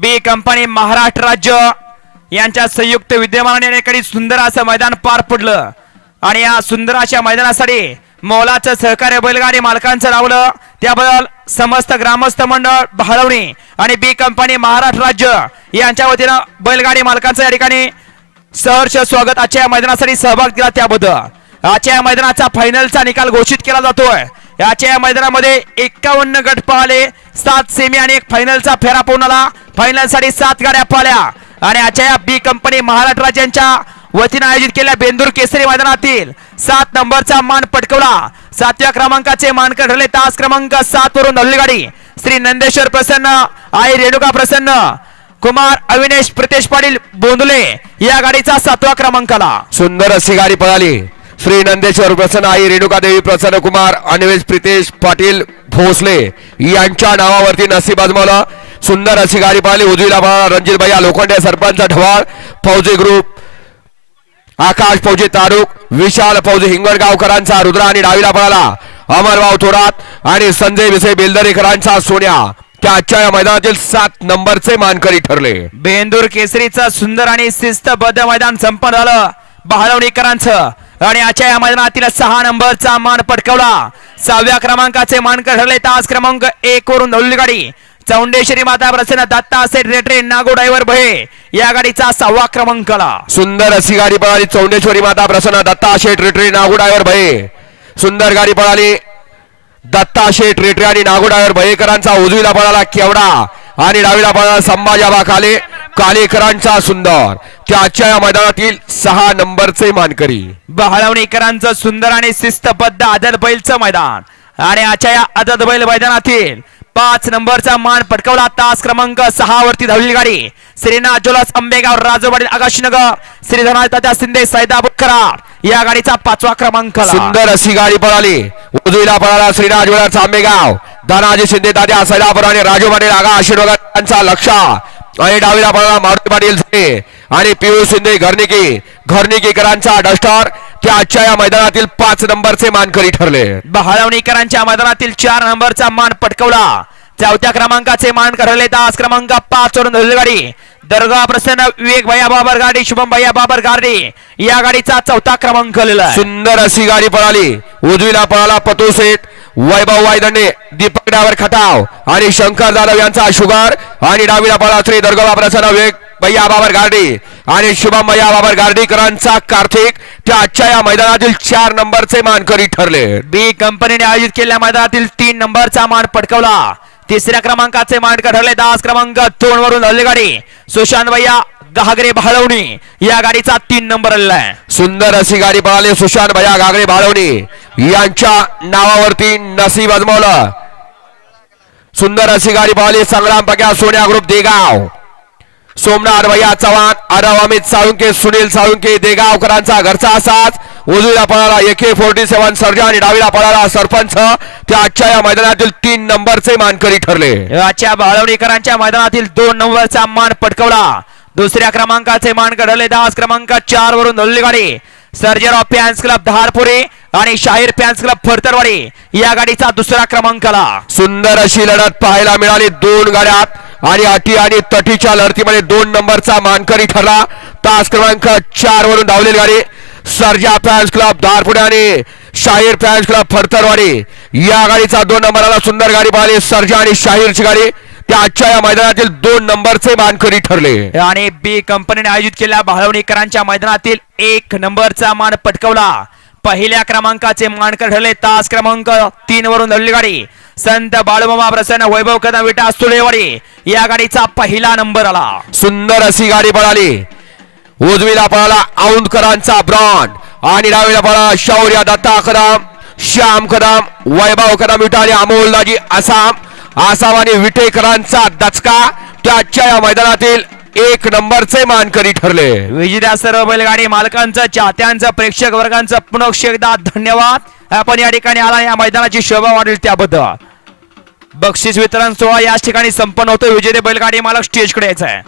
बी company Maharashtra राज्य यांच्या संयुक्त विद्यमानाने सुंदर असं मैदान पार पडलं. आणि या सुंदर अशा मैदानासाठी मोलाचं सहकार्य बैलगाडी मालकांचं लावलं त्याबद्दल समस्त ग्रामस्थ मंडळ भाळवणी आणि बी कंपनी महाराष्ट्र राज्य यांच्या वतीनं बैलगाडी मालकांचं या ठिकाणी सहर्ष स्वागत. आजच्या या मैदानासाठी सहभाग दिला त्याबद्दल. आजच्या या मैदानाचा फायनलचा निकाल घोषित केला जातोय. याच्या या मैदानामध्ये एकावन्न गट पाहले सात सेमी आणि एक फायनलचा फेरा पूर्ण आला फायनलसाठी सात गाड्या पाहिल्या आणि आजच्या या बी कंपनी महाराष्ट्र राज्यांच्या वतीनं आयोजित केलेल्या बेंदूर केसरी मैदानातील सात नंबरचा मान पटकवला. सातव्या क्रमांकाचे मानकर ठरले. तास क्रमांक सात वरून धरली गाडी श्री नंदेश्वर प्रसन्न आई रेणुका प्रसन्न कुमार अविनेश प्रितेश पाटील बोंदुले या गाडीचा सातवा क्रमांक आला सुंदर अशी गाडी पळाली. श्री नंदेश्वर प्रसन्न आई रेणुका देवी प्रसन्न कुमार अन्वेष प्रितेश पाटील भोसले यांच्या नावावरती नसीब आजमावला. सुंदर अशी गाडी पाहिली. उजवीला पळाला रणजित भैया लोखंडे सरपंच ढवाळ फौजी ग्रुप आकाश फौजी तारुक विशाल फौजी हिंगणगावकरांचा रुद्रा आणि डावीला पळाला. अमरभाव थोरात आणि संजय विसे बेलदरेकरांचा सोन्या. त्या आजच्या या मैदानातील सात नंबरचे मानकरी ठरले. बेंदूर केसरीचं सुंदर आणि शिस्तबद्ध मैदान संपन्न झालं. बहालवणीकरांचं. आणि आजच्या या मैदानातील सहा नंबरचा मान पटकवला. सहाव्या क्रमांकाचे मानकर ठरले. तास क्रमांक एक वरून धवली गाडी. चौंडेश्वरी माता प्रसन्न दत्ता सेट रेटरे नागो ड्रायव्हर भये. या गाडीचा सहावा क्रमांक आला सुंदर अशी गाडी पळाली चौंडेश्वरी माता प्रसन्न दत्ता शेठ रेटरे नागुडावर भये. सुंदर गाडी पळाली दत्ता शेठ रेटरे आणि नागुडावर भयेकरांचा उजवीला पळाला केवडा आणि डावीला पळाला संभाजाबा काले कालेकरांचा सुंदर. त्या आजच्या या मैदानातील सहा नंबरचे मानकरी. बहाळवणीकरांचं सुंदर आणि शिस्तबद्ध आदत बैलचं मैदान. आणि आजच्या या आदत बैल मैदानातील पाच नंबरचा मान पटकवला तास क्रमांक सहा वरती धावली गाडी. श्रीनाथ जोलस आंबेगाव राजवाडी आकाशनगर. श्री धनाज शिंदे सैदा कराड या गाडीचा पाचवा क्रमांक सुंदर अशी गाडी पळाली. उजवीला पळाला श्रीराज वेळा आंबेगाव. धनाजी शिंदे दादा सैदापूर आणि राजू पाटील आगा लक्ष आणि डावीला पळाला मारुती पाटील आणि पियुष शिंदे घरनिकी. घरनिकीकरांचा डस्टर. त्या आजच्या या मैदानातील पाच नंबरचे मानकरी ठरले. बहाळवणीकरांच्या मैदानातील चार नंबरचा मान पटकवला. चौथ्या क्रमांकाचे मान करले तास क्रमांक पाच वरून धरली गाडी दर्गा प्रसन्न विवेक भैया बाबर गाडी शुभम भैया बाबर गाडी या गाडीचा चौथा क्रमांक आलेला. सुंदर अशी गाडी पळाली. उजवीला पळाला पतू सेठ वैभव वायदंडे दीपक डावर खटाव आणि शंकर जाधव यांचा शुगर आणि डावीला पळाला श्री दर्गवा प्रसन्न विवेक. भैया बाबर गार्डी आणि शुभम भैया बाबर गार्डीकरांचा कार्तिक त्या आजच्या या मैदानातील चार नंबरचे मानकरी ठरले. बी कंपनीने आयोजित केलेल्या मैदानातील तीन नंबरचा मान पटकवला. तिसऱ्या क्रमांकाचे मान ठरले. दास क्रमांक दोन वरून हल्ली गाडी सुशांत भैया गहागरे भाळवणी या गाडीचा तीन नंबर आलेला आहे. सुंदर अशी गाडी पळाली. सुशांत भैया गागरे बाळवणी यांच्या नावावरती नसीब आजमावलं सुंदर अशी गाडी पळाली. संग्राम पक्या सोन्या ग्रुप देगाव. सोमनाथ भैया चव्हाण आरव अमित साळुंके सुनील साळुंके देगावकरांचा घरचा असाच उजवीला पळाला एके फोर्टी सेव्हन सर्जा आणि डावीला पळाला सरपंच. त्या आजच्या या मैदानातील तीन नंबरचे मानकरी ठरले. याच्या भाळवणीकरांच्या मैदानातील दोन नंबरचा मान पटकवला. दुसऱ्या क्रमांकाचे मान घडवले. दास क्रमांक चार वरून धरली गाडी सर्जर ऑफ फॅन्स क्लब धारपुरे आणि शाहीर फॅन्स क्लब फरतरवाडी या गाडीचा दुसरा क्रमांक आला सुंदर अशी लढत पाहायला मिळाली. दोन गाड्यात आणि अटी आणि तटीच्या लढतीमध्ये दोन नंबरचा मानकरी ठरला. तास क्रमांक चार वरून धावलेली गाडी. सर्जा फॅन्स क्लब दारपुडे आणि शाहीर फॅन्स क्लब फडतरवाडी. या गाडीचा दोन नंबराला सुंदर गाडी पाहिली. सर्जा आणि शाहीरची गाडी. त्या आजच्या या मैदानातील दोन नंबरचे मानकरी ठरले. आणि बी कंपनीने आयोजित केलेल्या भाळवणीकरांच्या मैदानातील एक नंबरचा मान पटकवला. पहिल्या क्रमांकाचे मानकर ठरले. तास क्रमांक तीन वरून धरली गाडी. संत बाळूमामा प्रसन्न वैभव कदम विटा सुळेवाडी. या गाडीचा पहिला नंबर आला. सुंदर अशी गाडी पळाली. उजवीला पळाला औंदकरांचा ब्रॉन्ड आणि डावीला पळाला शौर्य दत्ता कदम श्याम कदम वैभव कदम विटाली अमोलदाजी आसाम. आसाम आणि विटेकरांचा दचका. त्याच्या या मैदानातील एक नंबरचे मानकरी ठरले. विजेत्या सर्व बैलगाडी मालकांचं चाहत्यांचं प्रेक्षक वर्गांचं पुनः एकदा धन्यवाद. आपण या ठिकाणी आला या मैदानाची शोभा वाढेल त्याबद्दल. बक्षीस वितरण सोहळा याच ठिकाणी संपन्न होतो विजेते बैलगाडी मालक स्टेजकडे यायचा आहे